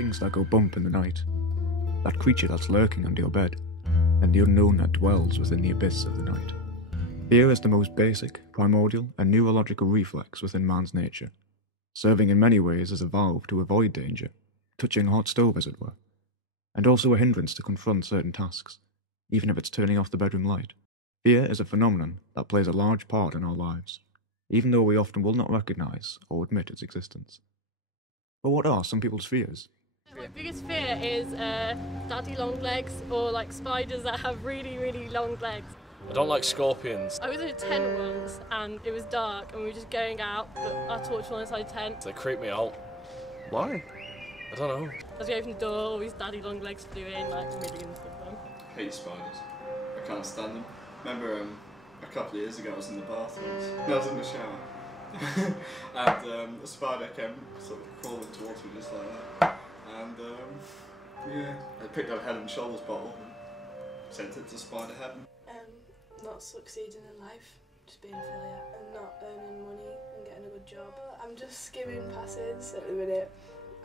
things that go bump in the night, that creature that's lurking under your bed, and the unknown that dwells within the abyss of the night. Fear is the most basic, primordial, and neurological reflex within man's nature, serving in many ways as a valve to avoid danger, touching a hot stove as it were, and also a hindrance to confront certain tasks, even if it's turning off the bedroom light. Fear is a phenomenon that plays a large part in our lives, even though we often will not recognise or admit its existence. But what are some people's fears? My biggest fear is daddy long legs, or like spiders that have really, really long legs. I don't like scorpions. I was in a tent once and it was dark and we were just going out, but our torch was inside the tent. They creep me out. Why? I don't know. As we opened the door, all these daddy long legs flew in, like millions of them. I hate spiders. I can't stand them. Remember a couple of years ago I was in the bath once. I was in the shower. And a spider came sort of crawling towards me just like that. And yeah, I picked up a Head and Shoulders bottle and sent it to spider heaven. Not succeeding in life, just being a failure, and not earning money and getting a good job. I'm just skimming passes at the minute.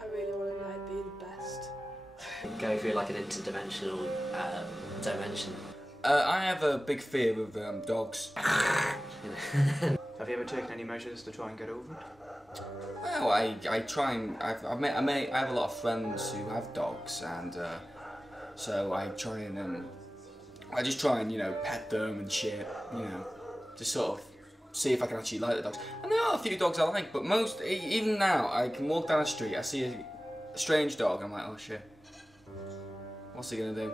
I really want to like be the best. Go through like an interdimensional dimension. I have a big fear of dogs. Have you ever taken any measures to try and get over it? Well, I try and I have a lot of friends who have dogs, and so I try and I just try and, you know, pet them and shit, you know, just sort of see if I can actually like the dogs. And there are a few dogs I like, but most, even now, I can walk down the street, I see a strange dog, I'm like, oh shit, what's he gonna do?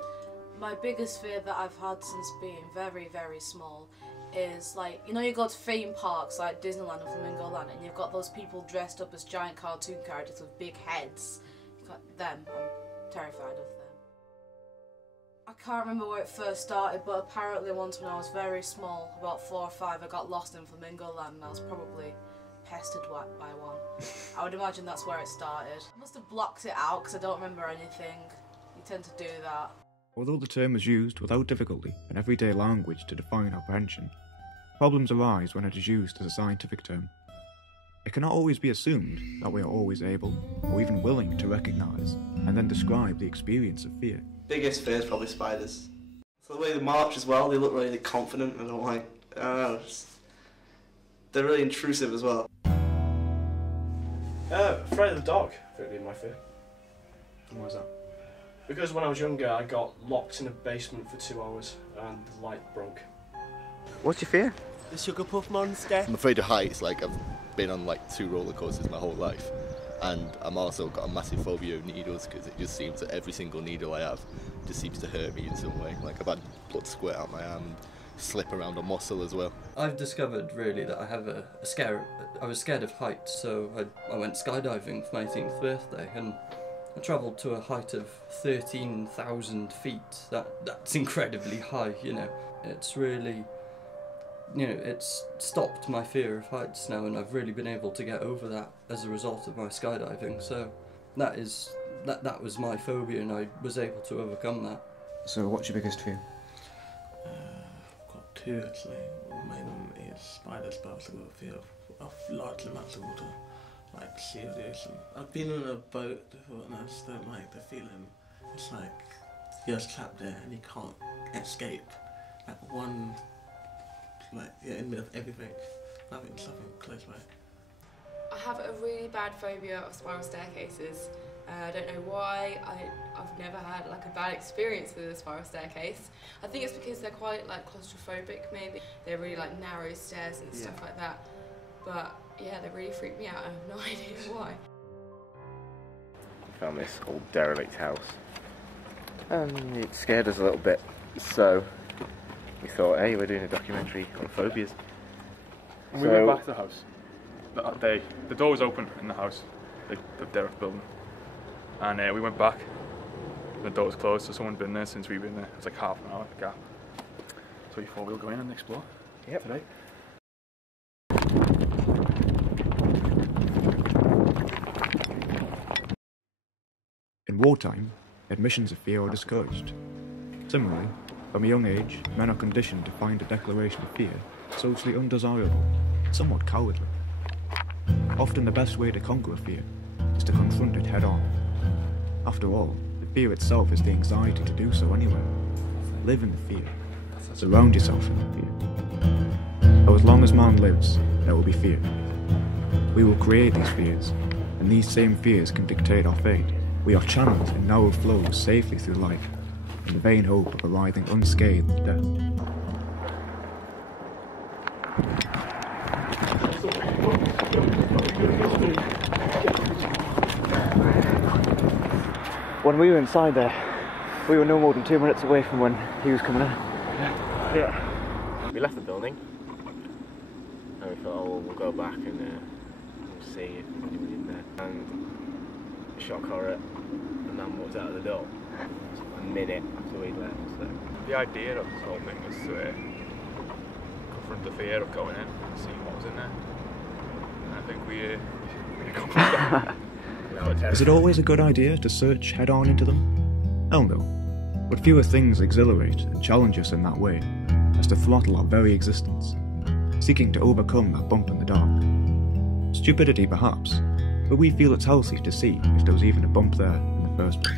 My biggest fear that I've had since being very, very small is, like, you know, you go to theme parks like Disneyland or Flamingo Land and you've got those people dressed up as giant cartoon characters with big heads. You've got them, I'm terrified of them. I can't remember where it first started, but apparently once when I was very small, about 4 or 5, I got lost in Flamingo Land and I was probably pestered by one. I would imagine that's where it started. I must have blocked it out because I don't remember anything. You tend to do that. Although the term is used without difficulty in everyday language to define apprehension, problems arise when it is used as a scientific term. It cannot always be assumed that we are always able, or even willing, to recognise and then describe the experience of fear. Biggest fear is probably spiders. So the way they march as well, they look really confident and I'm like, I don't know, they're really intrusive as well. Afraid of the dog, would be my fear. And why is that? Because when I was younger I got locked in a basement for 2 hours and the light broke. What's your fear? The sugar puff monster. I'm afraid of heights. Like, I've been on like 2 roller coasters my whole life, and I'm also got a massive phobia of needles because it just seems that every single needle I have just seems to hurt me in some way. Like, I've had blood squirt out my arm and slip around a muscle as well. I've discovered really that I have a scare. I was scared of heights, so I went skydiving for my 18th birthday, and I travelled to a height of 13,000 feet. That's incredibly high, you know. It's really, you know, it's stopped my fear of heights now, and I've really been able to get over that as a result of my skydiving. So that was my phobia, and I was able to overcome that. So what's your biggest fear? I've got 2 actually. One of them is spiders, but I've also got a fear of large amounts of water, like sea or the ocean. I've been on a boat before and I just don't like the feeling. It's like you're just trapped there and you can't escape. Like one, like you're in the middle of everything, nothing close by. I have a really bad phobia of spiral staircases. I don't know why. I've never had like a bad experience with a spiral staircase. I think it's because they're quite like claustrophobic maybe. They're really like narrow stairs and stuff like that. But yeah, they really freak me out. I have no idea why. I found this old derelict house. It scared us a little bit. So we thought, hey, we're doing a documentary on phobias. And we went back to the house that day. The door was open in the house, the derelict building. And we went back, the door was closed, so someone'd been there since we'd been there. It was like half an hour gap. So we thought we'll go in and explore today. In wartime, admissions of fear are discouraged. Similarly, from a young age, men are conditioned to find a declaration of fear socially undesirable, somewhat cowardly. Often the best way to conquer a fear is to confront it head on. After all, the fear itself is the anxiety to do so anyway. Live in the fear. Surround yourself in the fear. So as long as man lives, there will be fear. We will create these fears, and these same fears can dictate our fate. We are channeled in narrow flows safely through life, in the vain hope of arriving unscathed at death. When we were inside there, we were no more than 2 minutes away from when he was coming in. Yeah. We left the building and we thought, oh, well, we'll go back and we'll see if anyone's in there. And shock horror, and then walked out of the door a minute after we'd left. So. The idea of this whole thing was to confront the fear of going in and seeing what was in there. And I think we confronted that. Is it always a good idea to search head-on into them? Hell no. But fewer things exhilarate and challenge us in that way as to throttle our very existence, seeking to overcome that bump in the dark. Stupidity perhaps, but we feel it's healthy to see if there was even a bump there in the first place.